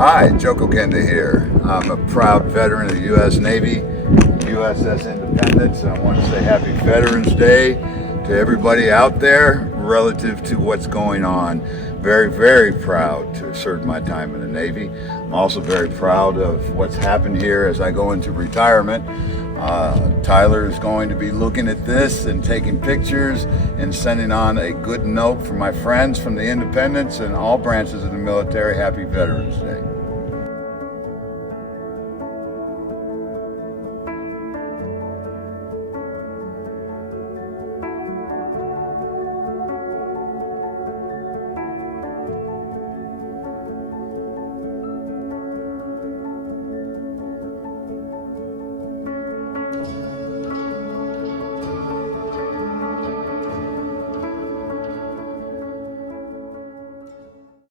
Hi, Joe Kokinda here. I'm a proud veteran of the U.S. Navy, USS Independence, and I want to say Happy Veterans Day to everybody out there relative to what's going on. Very, very proud to have served my time in the Navy. I'm also very proud of what's happened here as I go into retirement. Tyler is going to be looking at this and taking pictures and sending on a good note for my friends from the Independence and all branches of the military. Happy Veterans Day.